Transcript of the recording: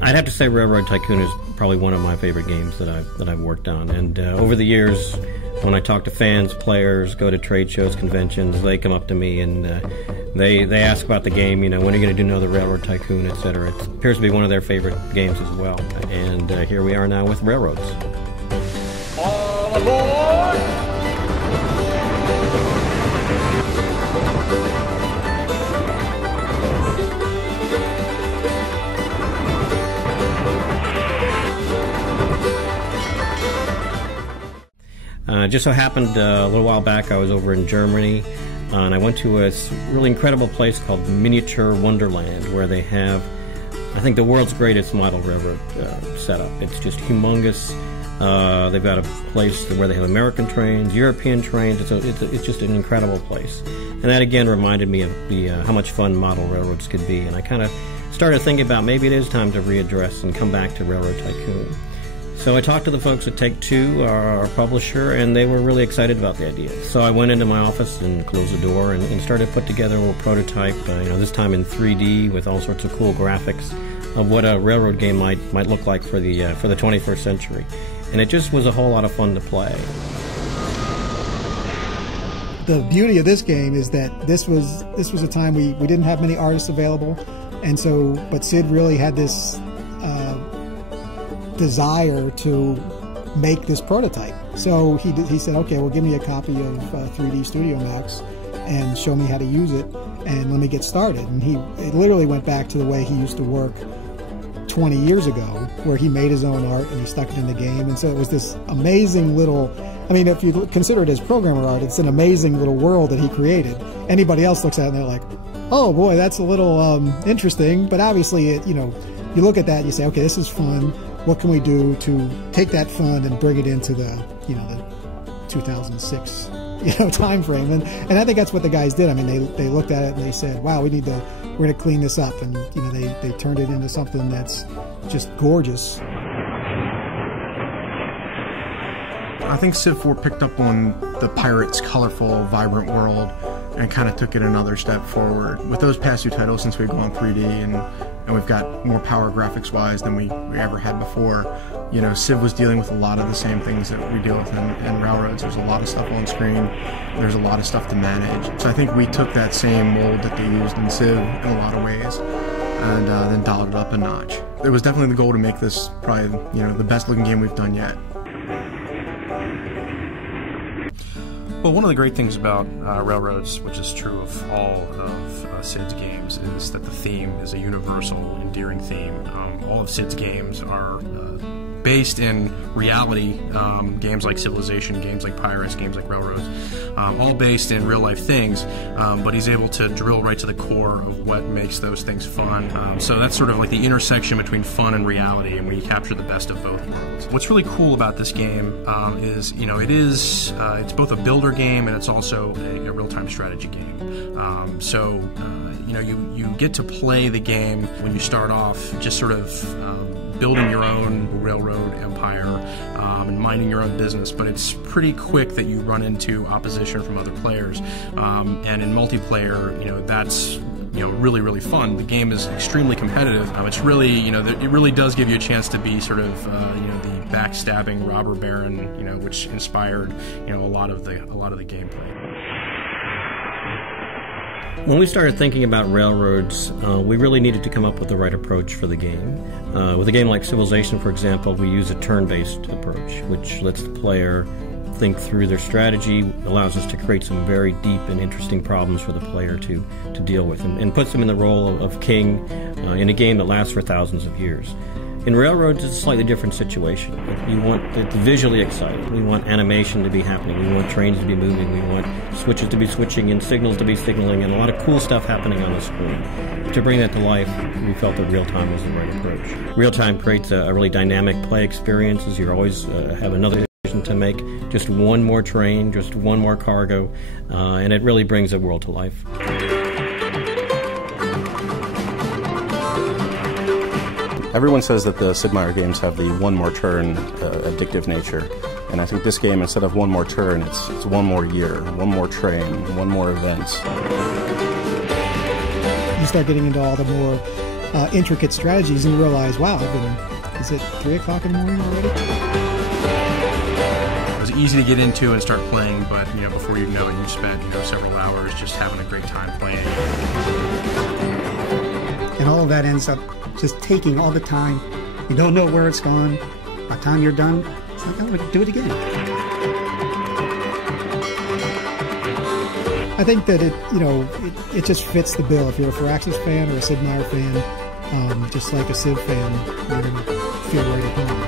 I'd have to say Railroad Tycoon is probably one of my favorite games that I've worked on. And over the years, when I talk to fans, players, go to trade shows, conventions, they come up to me and they ask about the game. You know, when are you going to do another Railroad Tycoon, etc. It appears to be one of their favorite games as well. And here we are now with Railroads. All aboard! Just so happened a little while back I was over in Germany and I went to a really incredible place called Miniature Wonderland, where they have, I think, the world's greatest model railroad setup. It's just humongous. They've got a place where they have American trains, European trains. It's just an incredible place. And that again reminded me of how much fun model railroads could be. And I kind of started thinking about maybe it is time to readdress and come back to Railroad Tycoon. So I talked to the folks at Take-Two, our publisher, and they were really excited about the idea. So I went into my office and closed the door and started to put together a little prototype, this time in 3D with all sorts of cool graphics of what a railroad game might look like for the 21st century. And it just was a whole lot of fun to play. The beauty of this game is that this was a time we didn't have many artists available, but Sid really had this desire to make this prototype. So he said, okay, well, give me a copy of 3D Studio Max and show me how to use it and let me get started. And it literally went back to the way he used to work 20 years ago, where he made his own art and he stuck it in the game. And so it was this amazing little, I mean, if you consider it as programmer art, it's an amazing little world that he created. Anybody else looks at it and they're like, oh boy, that's a little interesting. But obviously, you look at that and you say, okay, this is fun. What can we do to take that fun and bring it into the 2006 time frame? And I think that's what the guys did. I mean, they looked at it and they said, wow, we're going to clean this up, and they turned it into something that's just gorgeous. I think Civ 4 picked up on the pirates' colorful, vibrant world and kind of took it another step forward. With those past two titles, since we've gone 3D and we've got more power graphics-wise than we ever had before, Civ was dealing with a lot of the same things that we deal with in Railroads. There's a lot of stuff on screen. There's a lot of stuff to manage. So I think we took that same mold that they used in Civ in a lot of ways and then dialed it up a notch. It was definitely the goal to make this probably, the best-looking game we've done yet. Well, one of the great things about Railroads, which is true of all of Sid's games, is that the theme is a universal, endearing theme. All of Sid's games are based in reality, games like Civilization, games like Pirates, games like Railroads, all based in real-life things, but he's able to drill right to the core of what makes those things fun. So that's sort of like the intersection between fun and reality, and we capture the best of both worlds. What's really cool about this game is, it's both a builder game and it's also a real-time strategy game. You get to play the game when you start off just sort of building your own railroad empire and minding your own business, but it's pretty quick that you run into opposition from other players, and in multiplayer, that's really, really fun. The game is extremely competitive. It's really, it really does give you a chance to be sort of, the backstabbing robber baron, which inspired, a lot of the gameplay. When we started thinking about Railroads, we really needed to come up with the right approach for the game. With a game like Civilization, for example, we use a turn-based approach, which lets the player think through their strategy, allows us to create some very deep and interesting problems for the player to deal with, and puts them in the role of king in a game that lasts for thousands of years. In Railroads, it's a slightly different situation. We want it visually exciting. We want animation to be happening. We want trains to be moving. We want switches to be switching and signals to be signaling, and a lot of cool stuff happening on the screen. To bring that to life, we felt that real-time was the right approach. Real-time creates a really dynamic play experience, as you always have another decision to make, just one more train, just one more cargo, and it really brings the world to life. Everyone says that the Sid Meier games have the one more turn addictive nature, and I think this game, instead of one more turn, it's one more year, one more train, one more events. You start getting into all the more intricate strategies and realize, wow, is it 3 o'clock in the morning already? It was easy to get into and start playing, but before you know it, you've spent several hours just having a great time playing. And all of that ends up just taking all the time. You don't know where it's gone. By the time you're done, it's like, oh, do it again. I think that it just fits the bill. If you're a Firaxis fan or a Sid Meier fan, just like a Sid fan, you're going to feel right at home.